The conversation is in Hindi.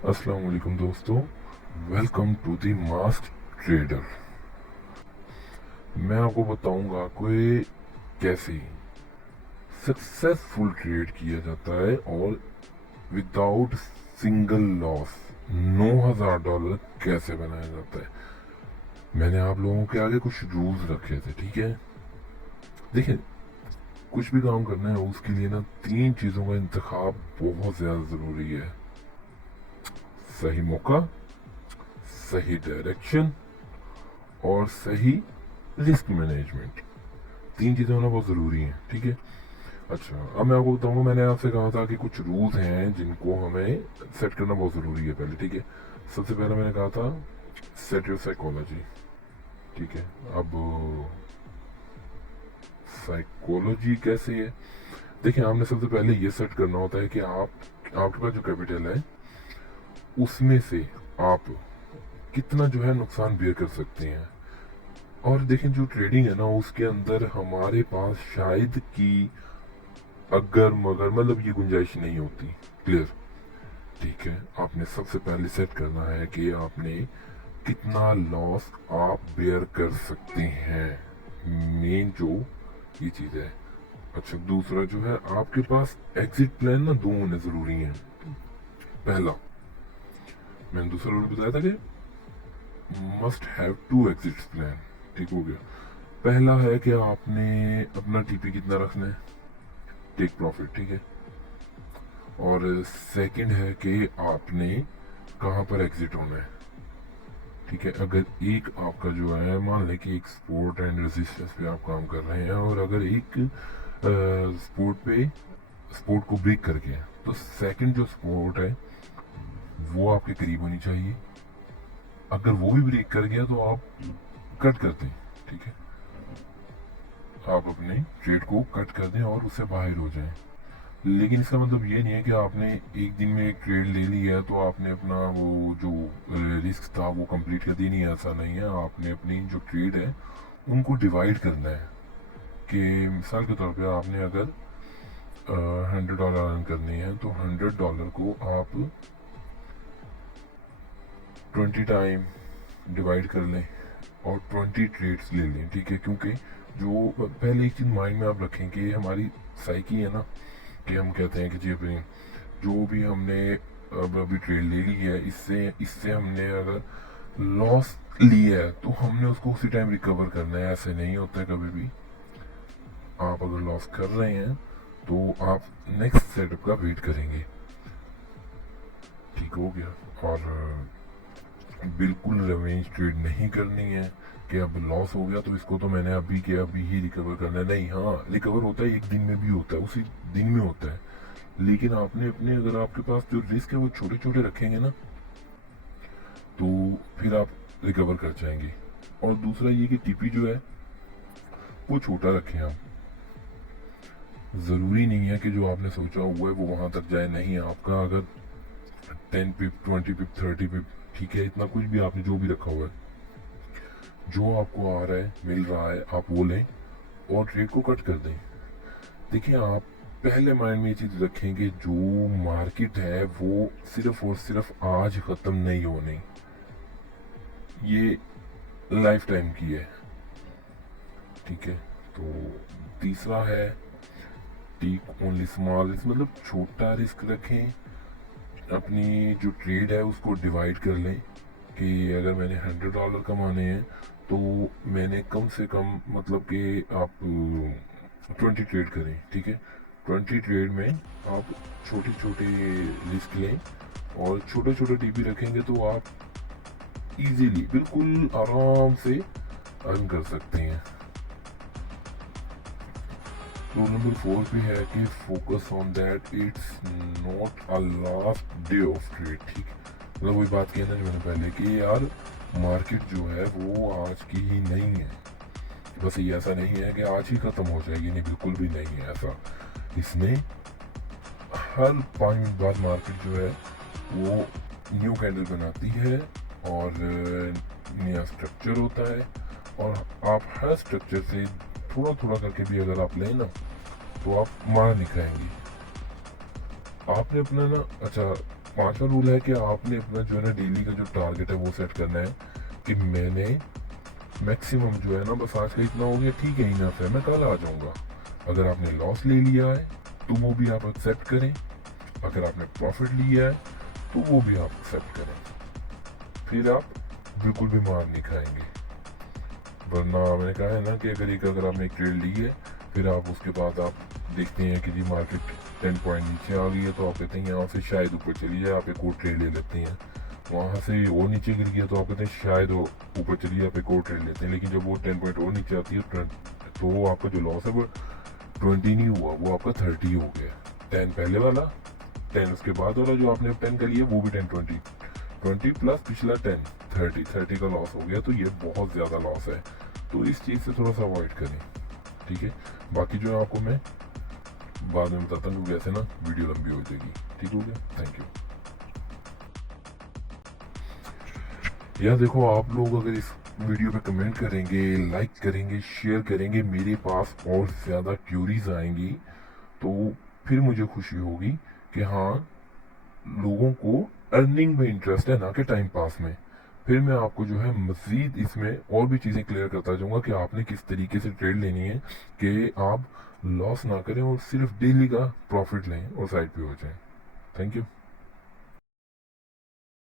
अस्सलाम वालेकुम दोस्तों, welcome to the mask trader. मैं आपको बताऊंगा कि कैसे सक्सेसफुल ट्रेड किया जाता है और विदाउट सिंगल लॉस $9,000 कैसे बनाया जाता है। मैंने आप लोगों के आगे कुछ रूल्स रखे थे, ठीक है। देखिए, कुछ भी काम करना है उसके लिए ना 3 चीज़ों का इंतखाब बहुत ज़्यादा ज़रूरी है। सही मौका, सही डायरेक्शन और सही रिस्क मैनेजमेंट। 3 चीज़ें होना बहुत ज़रूरी हैं, ठीक है। अच्छा, अब मैं आपको बताऊंगा, मैंने आपसे कहा था कि कुछ रूल्स हैं जिनको हमें सेट करना बहुत ज़रूरी है पहले, ठीक है। सबसे पहले मैंने कहा था सेट योर साइकोलॉजी, ठीक है। अब साइकोलॉजी कैसे है, देखिए, आपने सबसे पहले ये सेट करना होता है कि आपके पास जो कैपिटल है उसमें से आप कितना जो है नुकसान बेयर कर सकते हैं। और देखें, जो ट्रेडिंग है ना उसके अंदर हमारे पास शायद कि अगर मगर मतलब ये गुंजाइश नहीं होती। क्लियर, ठीक है। आपने सबसे पहले सेट करना है कि आपने कितना लॉस आप बेयर कर सकते हैं, मेन जो ये चीज़ है। अच्छा, दूसरा जो है आपके पास एग्जिट प्लान ना 2 होने ज़रूरी हैं। पहला, मैंने दूसरा रूल बताया था कि मस्ट हैव 2 एग्जिट प्लान, ठीक हो गया। पहला है कि आपने अपना टीपी कितना रखना है, टेक प्रॉफिट, ठीक है। और सेकंड है कि आपने कहाँ पर एग्जिट होना है, ठीक है। अगर एक आपका जो है, मान लें कि एक सपोर्ट एंड रेजिस्टेंस पे आप काम कर रहे हैं और अगर एक सपोर्ट को ब्रेक कर गया तो सेकंड जो सपोर्ट है वो आपके करीब होनी चाहिए। अगर वो भी ब्रेक कर गया तो आप कट कर दें, ठीक है। आप अपने ट्रेड को कट कर दें और उससे बाहर हो जाएं। लेकिन इसका मतलब ये नहीं है कि आपने एक दिन में एक ट्रेड ले लिया तो आपने अपना वो जो रिस्क था वो कंप्लीट कर दी, नहीं, ऐसा नहीं है। आपने अपनी जो ट्रेड है उनको डिवाइड करना है कि मिसाल के तौर पे आपने अगर $100 अर्न करनी है तो $100 को आप 20 टाइम डिवाइड कर लें और 20 ट्रेड्स ले लें, ठीक है। क्योंकि जो पहले एक चीज़ माइंड में आप रखें कि हमारी साइकी है ना, कि हम कहते हैं कि जी अपनी जो भी हमने अब अभी ट्रेड ले ली है, इससे इससे हमने अगर लॉस लिया है तो हमने उसको उसी टाइम रिकवर करना है। ऐसे नहीं होता है कभी भी। आप अगर लॉस कर रहे हैं तो आप नेक्स्ट सेटअप का वेट करेंगे, ठीक हो गया। और बिल्कुल रिवेंज ट्रेड नहीं करनी है कि अब लॉस हो गया तो इसको तो मैंने अभी के अभी ही रिकवर करना है, नहीं। हाँ, रिकवर होता है, एक दिन में भी होता है, उसी दिन में होता है। लेकिन आपने अपने, अगर आपके पास जो रिस्क है वो छोटे छोटे रखेंगे ना तो फिर आप रिकवर कर जाएंगे। और दूसरा ये कि टीपी जो है वो छोटा रखें आप। ज़रूरी नहीं है कि जो आपने सोचा हुआ है वो वहाँ तक जाए, नहीं। आपका अगर 10 पिप, 20 पिप, 30 पिप, ठीक है, इतना कुछ भी आपने जो भी रखा हुआ है, जो आपको आ रहा है मिल रहा है आप वो लें और ट्रेड को कट कर दें। देखिए, आप पहले माइंड में ये चीज़ रखें कि जो मार्केट है वो सिर्फ और सिर्फ आज ख़त्म नहीं होनी, ये लाइफ टाइम की है, ठीक है। तो तीसरा है टेक ओनली स्मॉल रिस्क, मतलब छोटा रिस्क रखें। अपनी जो ट्रेड है उसको डिवाइड कर लें कि अगर मैंने $100 कमाने हैं तो मैंने कम से कम, मतलब कि आप 20 ट्रेड करें, ठीक है। 20 ट्रेड में आप छोटी छोटी रिस्क लें और छोटे छोटे टीपी रखेंगे तो आप इजीली, बिल्कुल आराम से अर्न कर सकते हैं। रूल नंबर 4 पे है कि focus on that it's not a last day of trade, ठीक। मतलब वही बात की ना जो मैंने पहले कि यार मार्केट जो है वो आज की ही नहीं है। बस ये ऐसा नहीं है कि आज ही ख़त्म हो जाएगी, नहीं, बिल्कुल भी नहीं है ऐसा। इसमें हर 5 मिनट बाद मार्केट जो है वो न्यू कैंडल बनाती है और नया स्ट्रक्चर होता है। और आप हर स्ट्रक्चर से थोड़ा थोड़ा करके भी अगर आप लें ना तो आप मार नहीं खाएंगे। आपने अपना ना, अच्छा, पांचवा रूल है कि आपने अपना जो है ना डेली का जो टारगेट है वो सेट करना है कि मैंने मैक्सिमम जो है ना बस आज का इतना हो गया, ठीक है, इनफ है, मैं कल आ जाऊंगा। अगर आपने लॉस ले लिया है तो वो भी आप एक्सेप्ट करें, अगर आपने प्रॉफिट लिया है तो वो भी आप एक्सेप्ट करें, फिर आप बिल्कुल भी मार नहीं खाएंगे। वरना मैंने कहा है ना कि अगर आपने एक ट्रेड ली है, फिर आप उसके बाद आप देखते हैं कि जी मार्केट 10 पॉइंट नीचे आ गई है, तो आप कहते हैं यहाँ से शायद ऊपर चली जाए, आप एक और ट्रेड ले लेते हैं। वहाँ से और नीचे गिर गया तो आप कहते हैं शायद वो ऊपर चली, आप एक और ट्रेड लेते हैं। लेकिन जब वो 10 पॉइंट और नीचे आती है तो वो आपका जो लॉस है वो 20 नहीं हुआ, वो आपका 30 हो गया। 10 पहले वाला, 10 उसके बाद वाला जो आपने 10 का लिया वो भी 10, 20 प्लस पिछला 10, 30 का लॉस हो गया। तो ये बहुत ज़्यादा लॉस है, तो इस चीज़ से थोड़ा सा अवॉइड करें, ठीक है। बाकी जो है आपको मैं बाद में बताता हूँ, वैसे ना वीडियो लंबी हो जाएगी। ठीक हो गया, थैंक यू। यार देखो, आप लोग अगर इस वीडियो पे कमेंट करेंगे, लाइक करेंगे, शेयर करेंगे, मेरे पास और ज़्यादा क्यूरीज आएंगी, तो फिर मुझे खुशी होगी कि हाँ, लोगों को अर्निंग में इंटरेस्ट है, ना कि टाइम पास में। फिर मैं आपको जो है मज़ीद इसमें और भी चीज़ें क्लियर करता जाऊंगा कि आपने किस तरीके से ट्रेड लेनी है कि आप लॉस ना करें और सिर्फ डेली का प्रॉफिट लें और साइड पे हो जाएं। Thank you.